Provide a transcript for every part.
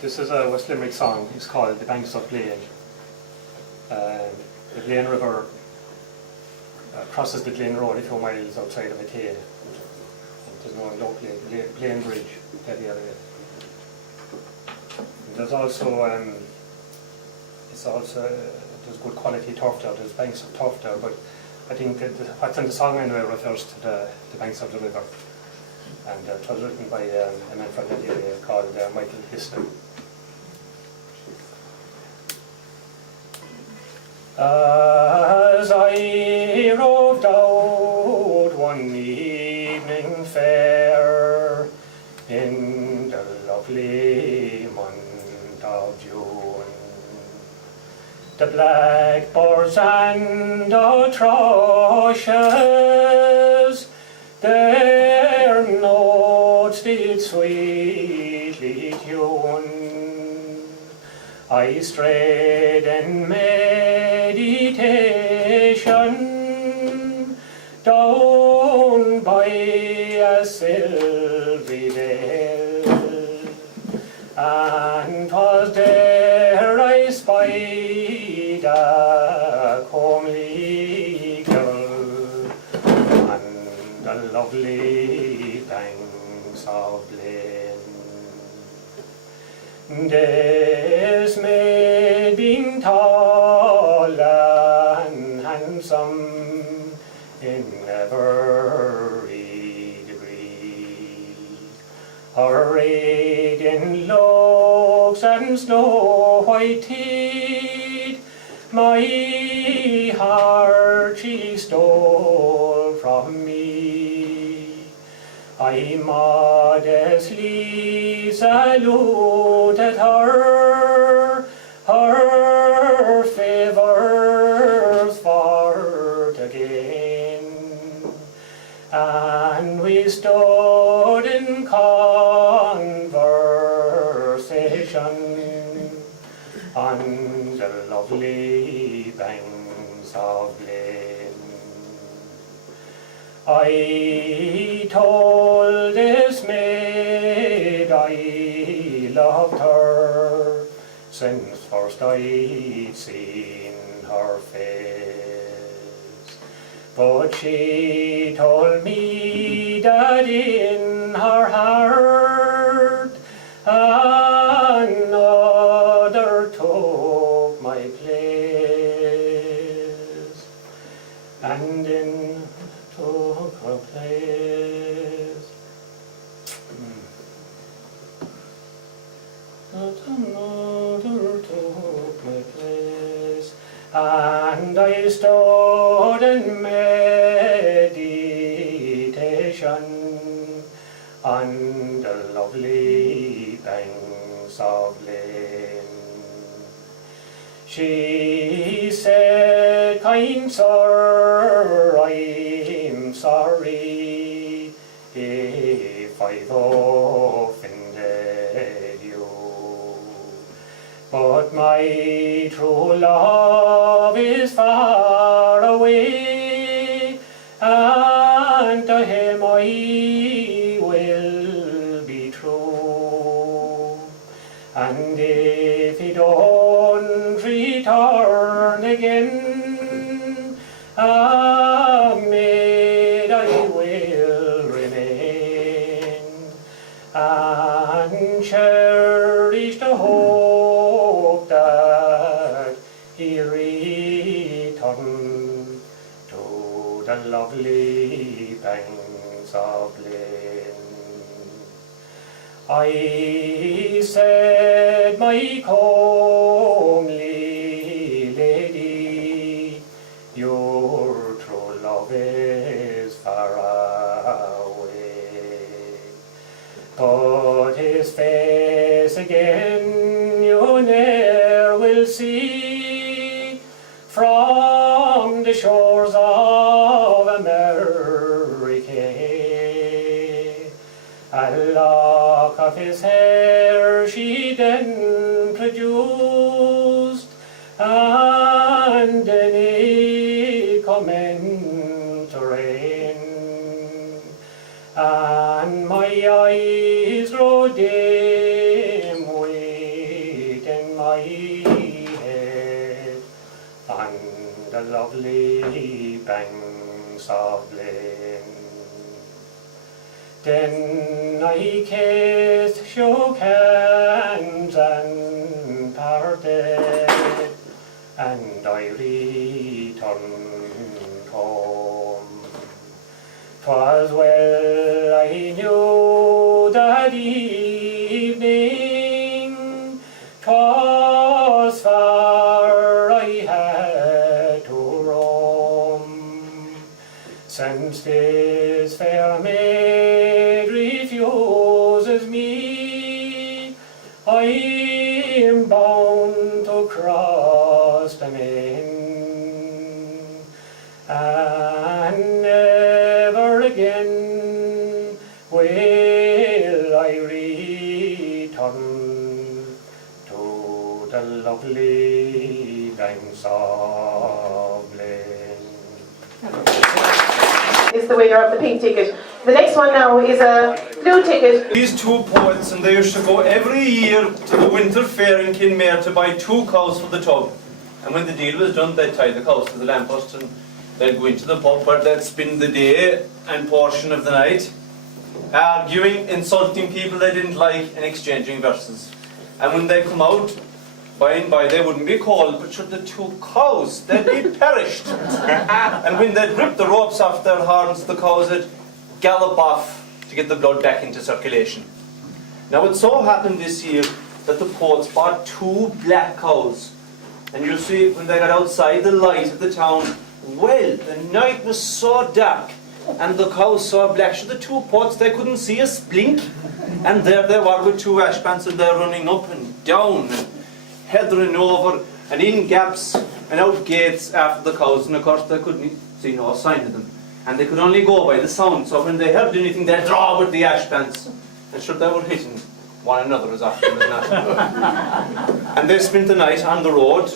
This is a West Limerick song. It's called The Banks of Blaine. The Blaine River crosses the Blaine Road a few miles outside of Healy. There's no local Blaine Bridge that area. And there's also there's good quality turf there. There's banks of turf there, but I think that what's in the song anyway refers to the banks of the river. And it was written by a man from that area called Mike Gallagher. As I roved out one evening fair in the lovely month of June, the blackbirds and the thrushes their notes did sweetly tune. I strayed in meditation down by a silvery dale, and 'twas there I spied a comely girl on the lovely banks of Blaine. This maid being tall and handsome in every degree, her radiant looks and snow white teeth, my heart she stole from me. I modestly saluted her favours for to gain, and we stood in conversation on the lovely banks of Blaine. I told this maid I loved her since first I'd seen her face, but she told me that in her heart another took my place, and in took her place. That another took my place, and I stood in meditation on the lovely banks of Blaine. She said, "Kind sir, I'm sorry if I've offended you, but my true love is far away, and to him I will be true. And if he don't return again, maid I will remain, and cherish the hope that he'll return to the lovely banks of Blaine." I said, "My comely lady, your true love is far away, but his face again you ne'er will see from the shores of America. A lock of his hair she then produced, and then it commenced to rain, and my eyes grow dim lovely banks of Lynn. Then I kissed, shook hands and parted, and I returned home. 'Twas well I knew that evening 'twas far I had to roam, since this fair maid refuses me, I am bound to cross the main, and never again will I return to the lovely banks of Lynn. Is the winner of the pink ticket. The next one now is a blue ticket. These two poets, and they used to go every year to the winter fair in Kilmeedy to buy 2 cows for the tub. And when the deal was done, they'd tie the cows to the lamppost and they'd go into the pub where they'd spend the day and portion of the night arguing, insulting people they didn't like and exchanging verses. And when they come out, by and by they wouldn't be called, but should the 2 cows, they'd be perished. And when they'd rip the ropes off their horns, the cows would gallop off to get the blood back into circulation. Now it so happened this year that the poets bought 2 black cows. And you'll see when they got outside the light of the town, well, the night was so dark and the cows so black. So the 2 poets, they couldn't see a splink. And there they were with 2 ashpans, and they're running up and down and heathering over and in gaps and out gates after the cows. And of course they couldn't see no sign of them. And they could only go by the sound. So when they heard anything, they'd draw with the ashpans. And sure, they were hitting one another as often as not. And they spent the night on the road,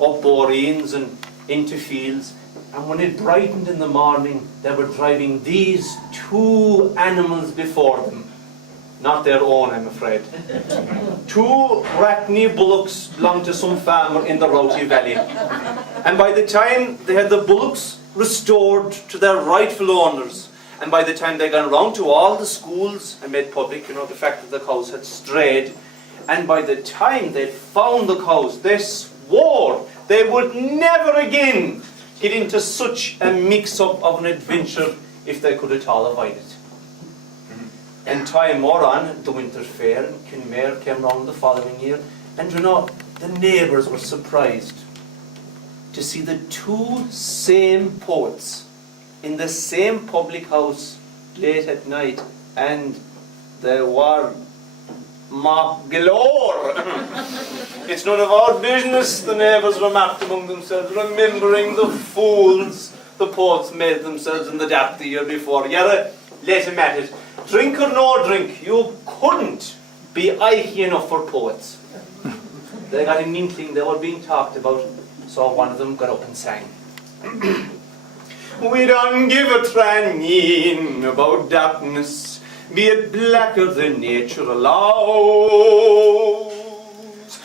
up boreens and into fields. And when it brightened in the morning, they were driving these 2 animals before them. Not their own, I'm afraid. 2 Rackney bullocks belonged to some farmer in the Routy Valley. And by the time they had the bullocks restored to their rightful owners, and by the time they got around to all the schools and made public, the fact that the cows had strayed, and by the time they found the cows, they swore they would never again get into such a mix-up of an adventure if they could at all avoid it. And time more on, the winter fair in Kilmeedy came round the following year, and the neighbours were surprised to see the 2 same poets in the same public house late at night, and they were mock galore. It's none of our business, the neighbours remarked among themselves, remembering the fools the poets made themselves in the dark the year before. Yet, let him at it. Drink or no drink, you couldn't be icky enough for poets. They got an inkling they were being talked about, so one of them got up and sang. We don't give a training about darkness, be it blacker than nature allows.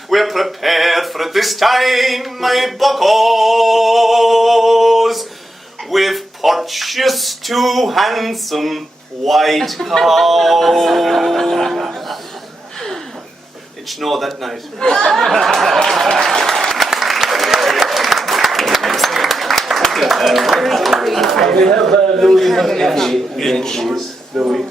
We're prepared for it this time, my buckos. We've purchased 2 handsome white cows. It snowed that night. We have Louis and Healy. Louis.